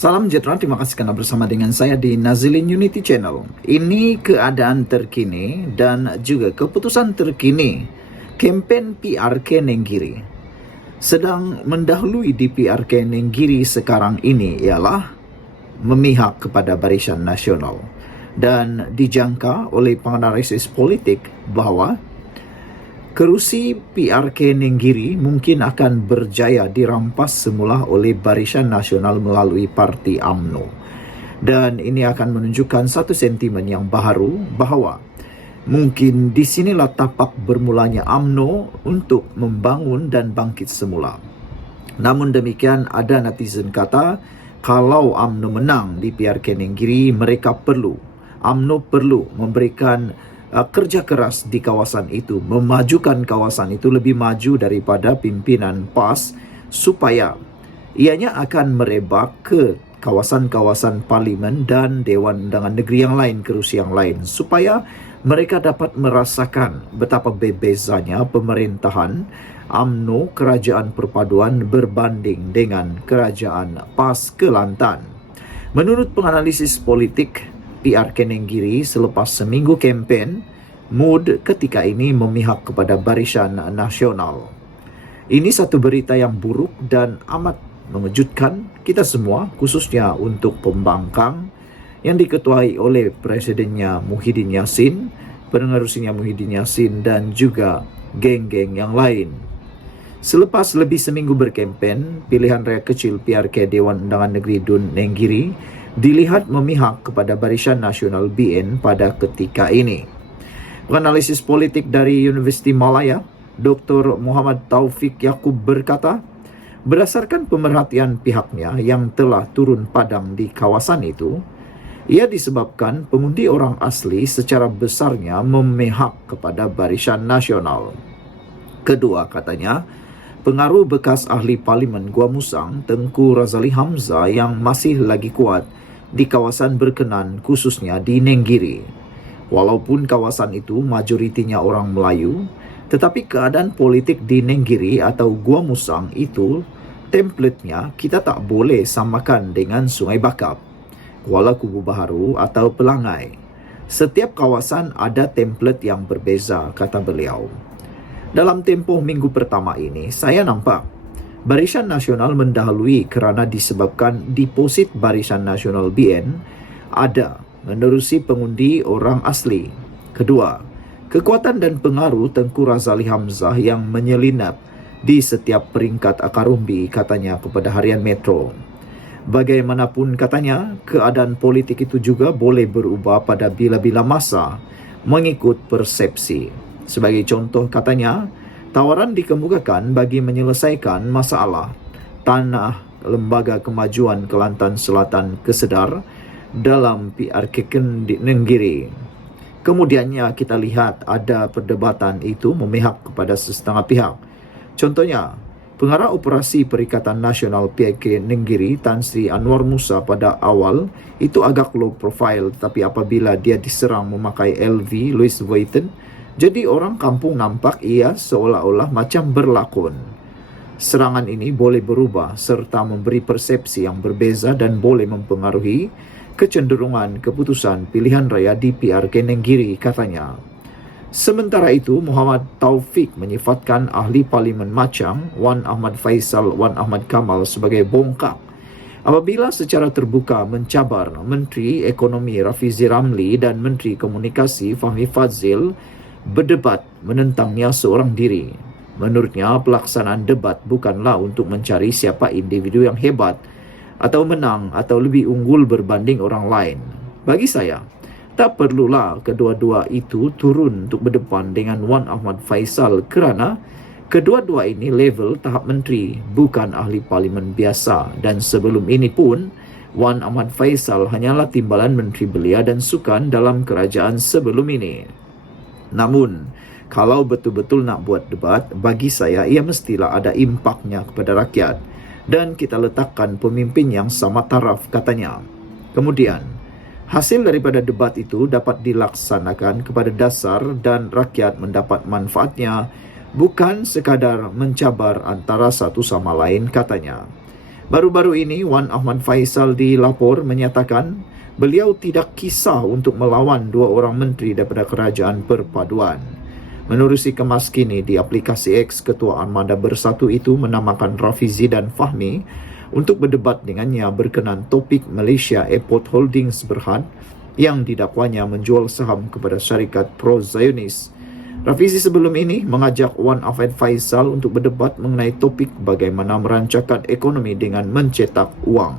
Salam sejahtera, terima kasih karena bersama dengan saya di Nazilin Unity Channel. Ini keadaan terkini dan juga keputusan terkini kempen PRK Nenggiri. Sedang mendahului di PRK Nenggiri sekarang ini ialah memihak kepada Barisan Nasional. Dan dijangka oleh penganalisis politik bahawa kerusi PRK Nenggiri mungkin akan berjaya dirampas semula oleh Barisan Nasional melalui Parti UMNO. Dan ini akan menunjukkan satu sentimen yang baharu bahawa mungkin di sinilah tapak bermulanya UMNO untuk membangun dan bangkit semula. Namun demikian, ada netizen kata kalau UMNO menang di PRK Nenggiri, UMNO perlu memberikan kerja keras di kawasan itu, memajukan kawasan itu lebih maju daripada pimpinan PAS supaya ianya akan merebak ke kawasan-kawasan parlimen dan Dewan Undangan Negeri yang lain, kerusi yang lain, supaya mereka dapat merasakan betapa berbezanya pemerintahan UMNO Kerajaan Perpaduan berbanding dengan Kerajaan PAS Kelantan. Menurut penganalisis politik PRK Nenggiri, selepas seminggu kempen, mood ketika ini memihak kepada Barisan Nasional. Ini satu berita yang buruk dan amat mengejutkan kita semua, khususnya untuk pembangkang yang diketuai oleh Presidennya Muhyiddin Yassin, penerusinya Muhyiddin Yassin dan juga geng-geng yang lain. Selepas lebih seminggu berkempen, pilihan raya kecil PRK Dewan Undangan Negeri Dun Nenggiri dilihat memihak kepada Barisan Nasional BN pada ketika ini. Penganalisis politik dari Universiti Malaya, Dr. Muhammad Taufik Yaakob berkata, berdasarkan pemerhatian pihaknya yang telah turun padang di kawasan itu, ia disebabkan pengundi orang asli secara besarnya memihak kepada Barisan Nasional. Kedua, katanya, pengaruh bekas ahli Parlimen Gua Musang, Tengku Razali Hamzah yang masih lagi kuat di kawasan berkenan, khususnya di Nenggiri. Walaupun kawasan itu majoritinya orang Melayu, tetapi keadaan politik di Nenggiri atau Gua Musang itu, templatenya kita tak boleh samakan dengan Sungai Bakap, Kuala Kubu Baharu atau Pelangai. Setiap kawasan ada templat yang berbeza, kata beliau. Dalam tempoh minggu pertama ini, saya nampak Barisan Nasional mendahului kerana disebabkan deposit Barisan Nasional BN ada menerusi pengundi orang asli. Kedua, kekuatan dan pengaruh Tengku Razali Hamzah yang menyelinap di setiap peringkat akar umbi, katanya kepada Harian Metro. Bagaimanapun, katanya, keadaan politik itu juga boleh berubah pada bila-bila masa mengikut persepsi. Sebagai contoh, katanya, tawaran dikemukakan bagi menyelesaikan masalah tanah Lembaga Kemajuan Kelantan Selatan Kesedar dalam PRK Nenggiri. Kemudiannya kita lihat ada perdebatan itu memihak kepada setengah pihak. Contohnya, Pengarah Operasi Perikatan Nasional PRK Nenggiri, Tan Sri Anwar Musa, pada awal itu agak low profile, tetapi apabila dia diserang memakai LV Louis Vuitton, jadi orang kampung nampak ia seolah-olah macam berlakon. Serangan ini boleh berubah serta memberi persepsi yang berbeza dan boleh mempengaruhi kecenderungan keputusan pilihan raya di PRK Nenggiri, katanya. Sementara itu, Muhammad Taufik menyifatkan ahli Parlimen Machang, Wan Ahmad Faisal, Wan Ahmad Kamal sebagai bongkak apabila secara terbuka mencabar Menteri Ekonomi Rafizi Ramli dan Menteri Komunikasi Fahmi Fadzil berdebat menentangnya seorang diri. Menurutnya, pelaksanaan debat bukanlah untuk mencari siapa individu yang hebat atau menang atau lebih unggul berbanding orang lain. Bagi saya, tak perlulah kedua-dua itu turun untuk berdepan dengan Wan Ahmad Faisal kerana kedua-dua ini level tahap menteri, bukan ahli parlimen biasa, dan sebelum ini pun Wan Ahmad Faisal hanyalah timbalan Menteri Belia dan Sukan dalam kerajaan sebelum ini. Namun, kalau betul-betul nak buat debat, bagi saya ia mestilah ada impaknya kepada rakyat dan kita letakkan pemimpin yang sama taraf, katanya. Kemudian, hasil daripada debat itu dapat dilaksanakan kepada dasar dan rakyat mendapat manfaatnya, bukan sekadar mencabar antara satu sama lain, katanya. Baru-baru ini, Wan Ahmad Faisal dilapor menyatakan beliau tidak kisah untuk melawan 2 orang menteri daripada Kerajaan Perpaduan. Menerusi kemas kini di aplikasi X, Ketua Armada Bersatu itu menamakan Rafizi dan Fahmi untuk berdebat dengannya berkenaan topik Malaysia Airport Holdings Berhad yang didakwanya menjual saham kepada syarikat pro-Zionis. Rafizi sebelum ini mengajak Wan Ahmad Faisal untuk berdebat mengenai topik bagaimana merancangkan ekonomi dengan mencetak uang.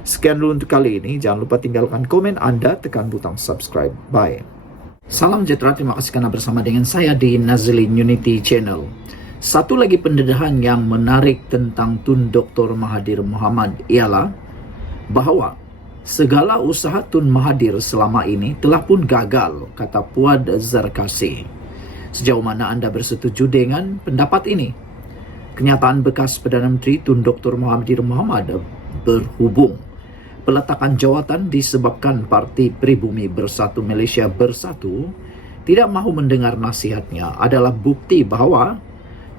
Sekian dulu untuk kali ini. Jangan lupa tinggalkan komen anda, tekan butang subscribe. Bye. Salam sejahtera, terima kasih kerana bersama dengan saya di Nazilin Unity Channel. Satu lagi pendedahan yang menarik tentang Tun Dr. Mahathir Mohamad ialah bahawa segala usaha Tun Mahathir selama ini telah pun gagal, kata Puad Zarkasi. Sejauh mana anda bersetuju dengan pendapat ini? Kenyataan bekas Perdana Menteri Tun Dr. Mahathir Mohamad berhubung peletakan jawatan disebabkan Parti Pribumi Bersatu Malaysia Bersatu tidak mahu mendengar nasihatnya adalah bukti bahawa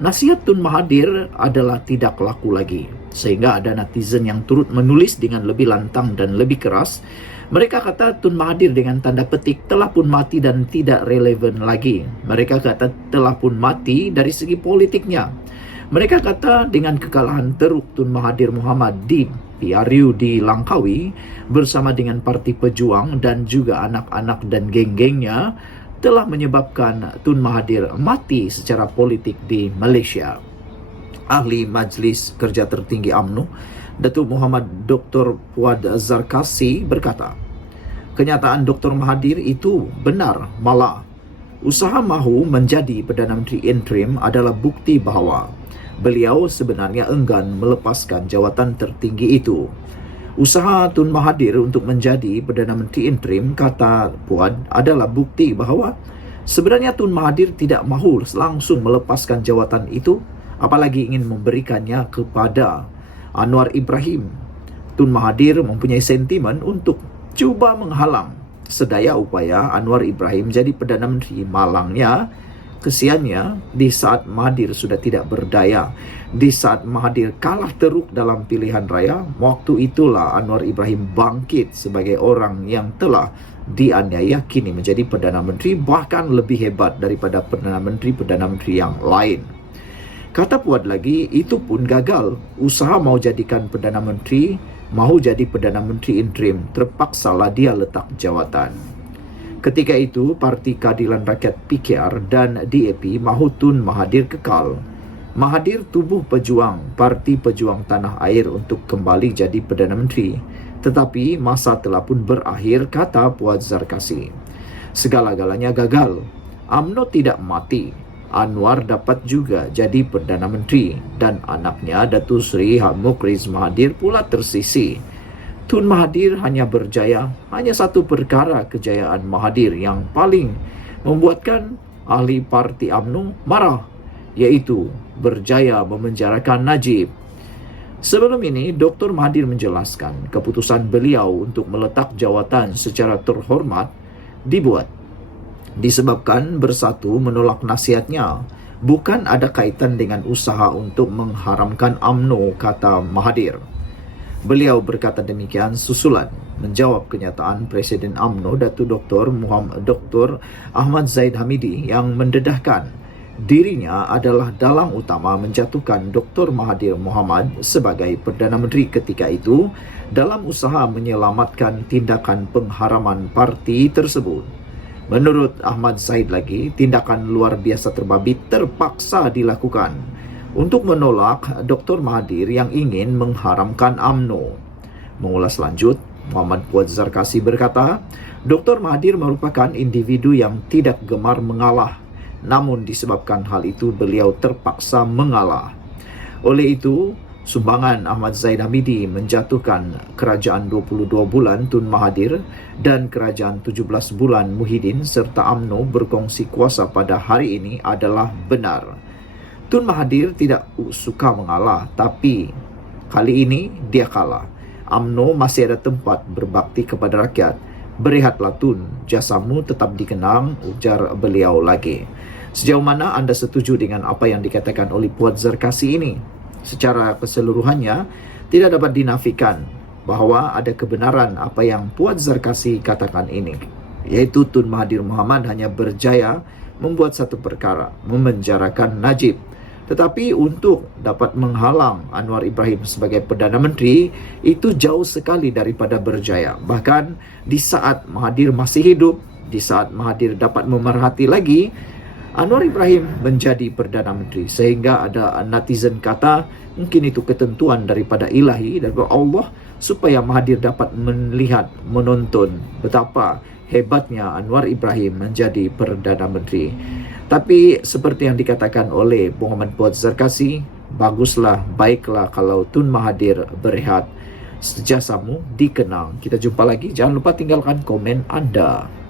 nasihat Tun Mahathir adalah tidak laku lagi. Sehingga ada netizen yang turut menulis dengan lebih lantang dan lebih keras. Mereka kata Tun Mahathir dengan tanda petik telah pun mati dan tidak relevan lagi. Mereka kata telah pun mati dari segi politiknya. Mereka kata dengan kekalahan teruk Tun Mahathir Mohamad di PRU di Langkawi bersama dengan Parti Pejuang dan juga anak-anak dan geng-gengnya telah menyebabkan Tun Mahathir mati secara politik di Malaysia. Ahli Majlis Kerja Tertinggi UMNO, Datuk Muhammad Dr. Puad Zarkasi berkata, kenyataan Dr. Mahathir itu benar, malah usaha mahu menjadi Perdana Menteri interim adalah bukti bahawa beliau sebenarnya enggan melepaskan jawatan tertinggi itu. Usaha Tun Mahathir untuk menjadi Perdana Menteri interim, kata Puad, adalah bukti bahawa sebenarnya Tun Mahathir tidak mahu langsung melepaskan jawatan itu, apalagi ingin memberikannya kepada Anwar Ibrahim. Tun Mahathir mempunyai sentimen untuk cuba menghalang sedaya upaya Anwar Ibrahim jadi Perdana Menteri. Malangnya, kesiannya, di saat Mahathir sudah tidak berdaya, di saat Mahathir kalah teruk dalam pilihan raya, waktu itulah Anwar Ibrahim bangkit sebagai orang yang telah dianiaya kini menjadi Perdana Menteri, bahkan lebih hebat daripada Perdana Menteri yang lain. Kata Puad lagi, itu pun gagal. Usaha mau jadikan Perdana Menteri, mahu jadi Perdana Menteri interim, terpaksalah dia letak jawatan. Ketika itu, Parti Keadilan Rakyat PKR dan DAP mahu Tun Mahathir kekal. Mahathir tubuh pejuang Parti Pejuang Tanah Air untuk kembali jadi Perdana Menteri. Tetapi masa telah pun berakhir, kata Puad Zarkasi. Segala-galanya gagal. UMNO tidak mati. Anwar dapat juga jadi Perdana Menteri dan anaknya Datuk Seri Mukhriz Mahathir pula tersisi. Tun Mahathir hanya berjaya, hanya satu perkara kejayaan Mahathir yang paling membuatkan ahli Parti UMNO marah, iaitu berjaya memenjarakan Najib. Sebelum ini, Dr. Mahathir menjelaskan keputusan beliau untuk meletak jawatan secara terhormat dibuat disebabkan Bersatu menolak nasihatnya, bukan ada kaitan dengan usaha untuk mengharamkan UMNO, kata Mahathir. Beliau berkata demikian susulan menjawab kenyataan Presiden UMNO Datuk Dr. Ahmad Zahid Hamidi yang mendedahkan dirinya adalah dalang utama menjatuhkan Dr. Mahathir Mohamad sebagai Perdana Menteri ketika itu dalam usaha menyelamatkan tindakan pengharaman parti tersebut. Menurut Ahmad Zahid lagi, tindakan luar biasa terbabi terpaksa dilakukan untuk menolak Dr. Mahathir yang ingin mengharamkan UMNO. Mengulas lanjut, Muhammad Puad Zarkasi berkata, Dr. Mahathir merupakan individu yang tidak gemar mengalah, namun disebabkan hal itu beliau terpaksa mengalah. Oleh itu, sumbangan Ahmad Zahid Hamidi menjatuhkan kerajaan 22 bulan Tun Mahathir dan kerajaan 17 bulan Muhyiddin serta UMNO berkongsi kuasa pada hari ini adalah benar. Tun Mahathir tidak suka mengalah, tapi kali ini dia kalah. UMNO masih ada tempat berbakti kepada rakyat. Berehatlah Tun, jasamu tetap dikenang, ujar beliau lagi. Sejauh mana anda setuju dengan apa yang dikatakan oleh Puad Zarkasi ini? secara keseluruhannya tidak dapat dinafikan bahwa ada kebenaran apa yang Puan Zarkasi katakan ini, yaitu Tun Mahathir Mohamad hanya berjaya membuat satu perkara, memenjarakan Najib. Tetapi untuk dapat menghalang Anwar Ibrahim sebagai Perdana Menteri, itu jauh sekali daripada berjaya. Bahkan di saat Mahathir masih hidup, di saat Mahathir dapat memerhati lagi, Anwar Ibrahim menjadi Perdana Menteri. Sehingga ada netizen kata, mungkin itu ketentuan daripada ilahi, daripada Allah, supaya Mahathir dapat melihat, menonton betapa hebatnya Anwar Ibrahim menjadi Perdana Menteri. Tapi seperti yang dikatakan oleh Muhammad Fuad Zarkasi, baguslah, baiklah kalau Tun Mahathir berehat. Jasamu dikenang. Kita jumpa lagi. Jangan lupa tinggalkan komen Anda.